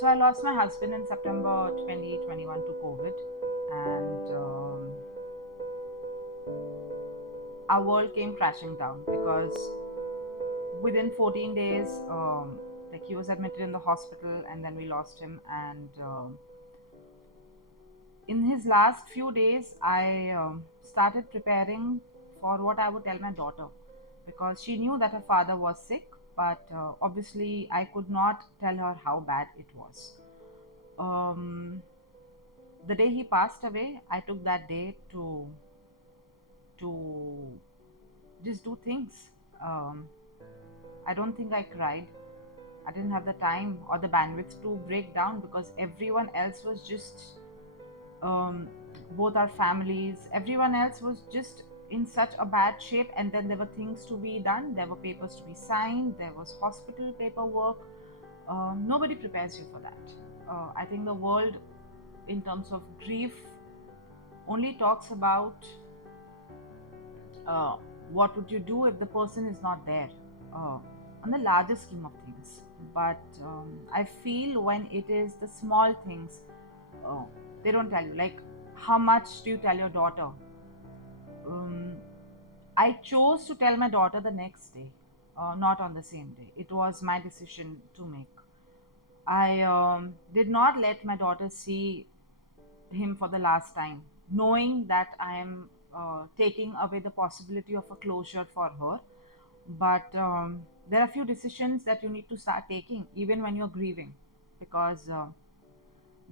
So I lost my husband in September 2021 to COVID, and our world came crashing down because within 14 days, like he was admitted in the hospital, and then we lost him. And in his last few days, I started preparing for what I would tell my daughter, because she knew that her father was sick, but obviously I could not tell her how bad it was. Um, the day he passed away, I took that day to just do things. Um, I don't think I cried. I didn't have the time or the bandwidth to break down because everyone else was just, um, both our families, everyone else was just in such a bad shape. And then there were things to be done, there were papers to be signed, there was hospital paperwork. Nobody prepares you for that. I think the world, in terms of grief, only talks about uh, what would you do if the person is not there, uh, on the larger scheme of things. But I feel when it is the small things, uh, they don't tell you, like how much do you tell your daughter. um, I chose to tell my daughter the next day, not on the same day. It was my decision to make. I did not let my daughter see him for the last time, knowing that I am taking away the possibility of a closure for her. But there are few decisions that you need to start taking even when you're grieving, because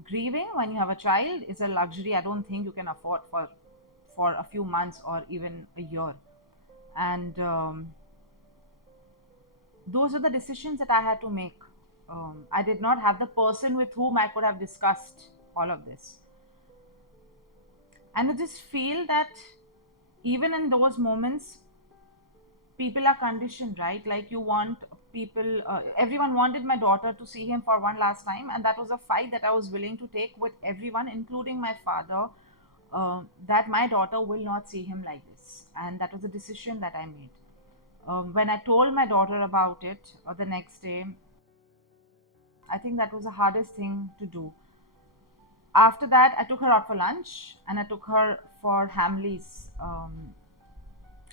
grieving when you have a child is a luxury I don't think you can afford for a few months or even a year. And those are the decisions that I had to make. I did not have the person with whom I could have discussed all of this. And I just feel that even in those moments, people are conditioned, right? Like you want people, everyone wanted my daughter to see him for one last time, and that was a fight that I was willing to take with everyone, including my father, that my daughter will not see him like this. And that was a decision that I made. When I told my daughter about it the next day, I think that was the hardest thing to do. After that, I took her out for lunch and I took her for Hamley's.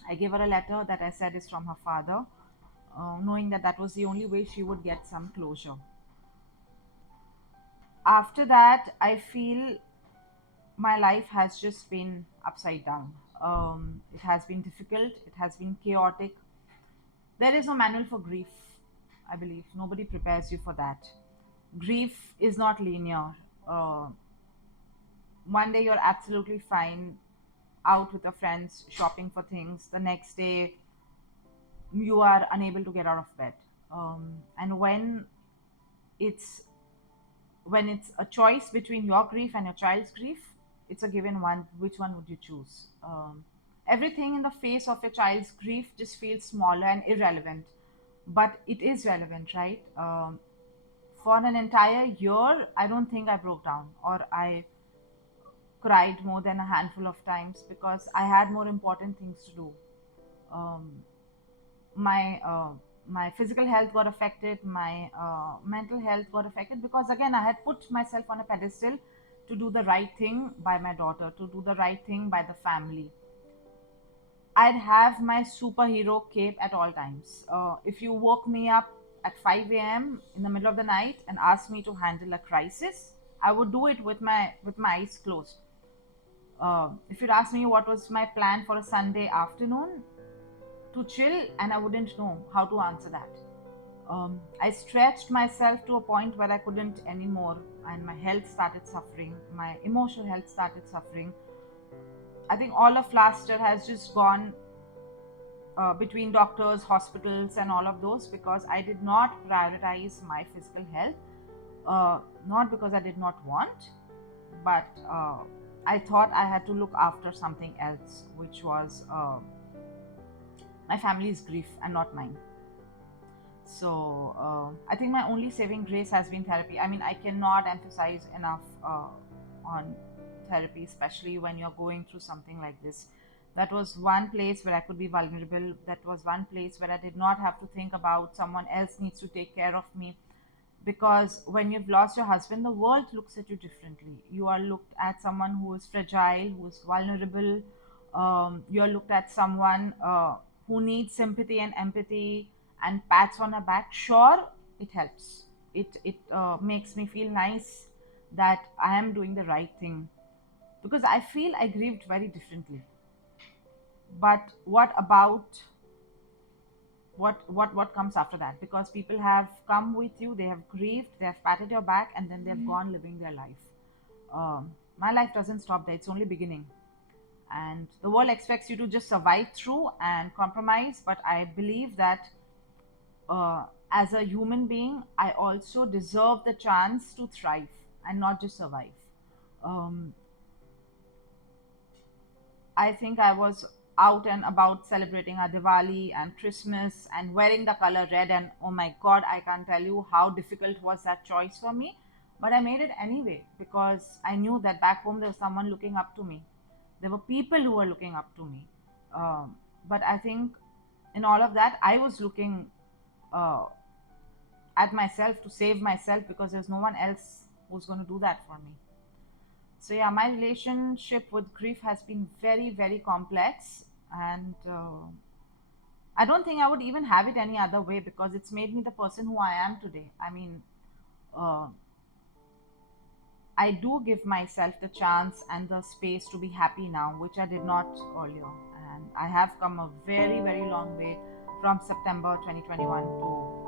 I gave her a letter that I said is from her father, knowing that that was the only way she would get some closure. After that, I feel my life has just been upside down. It has been difficult, it has been chaotic. There is no manual for grief, I believe. Nobody prepares you for that. Grief is not linear. Uh, one day you're absolutely fine out with your friends shopping for things, the next day you are unable to get out of bed. And it's when it's a choice between your grief and your child's grief, it's a given one. Which one would you choose? Everything in the face of your child's grief just feels smaller and irrelevant, but it is relevant, right? For an entire year, I don't think I broke down or I cried more than a handful of times because I had more important things to do. Um, my physical health got affected, my mental health got affected, because again I had put myself on a pedestal to do the right thing by my daughter, to do the right thing by the family. I'd have my superhero cape at all times. If you woke me up at 5 a.m. in the middle of the night and asked me to handle a crisis, I would do it with my eyes closed. If you'd ask me what was my plan for a Sunday afternoon, to chill, and I wouldn't know how to answer that. I stretched myself to a point where I couldn't anymore, and my health started suffering. My emotional health started suffering. I think all of last year has just gone between doctors, hospitals, and all of those because I did not prioritize my physical health. Not because I did not want, but I thought I had to look after something else, which was my family's grief and not mine. So I think my only saving grace has been therapy. I mean, I cannot emphasize enough on therapy, especially when you're going through something like this. That was one place where I could be vulnerable. That was one place where I did not have to think about someone else needs to take care of me. because when you've lost your husband, the world looks at you differently. You are looked at someone who is fragile, who is vulnerable. You are looked at someone who needs sympathy and empathy and pats on a back. Sure, it helps. It makes me feel nice that I am doing the right thing, because I feel I grieved very differently. But what about what comes after that? Because people have come with you, they have grieved, they have patted your back, and then they've gone living their life. My life doesn't stop there, it's only beginning. And the world expects you to just survive through and compromise, but I believe that as a human being, I also deserve the chance to thrive and not just survive. um, I think I was out and about celebrating a Diwali and Christmas and wearing the color red. And oh my God, I can't tell you how difficult was that choice for me. But I made it anyway because I knew that back home there was someone looking up to me. There were people who were looking up to me. But I think in all of that, I was looking uh, at myself to save myself, because there's no one else who's going to do that for me. So yeah, my relationship with grief has been very, very complex, and I don't think I would even have it any other way, because it's made me the person who I am today. I mean, uh, I do give myself the chance and the space to be happy now, which I did not earlier. And I have come a very, very long way from September 2021 to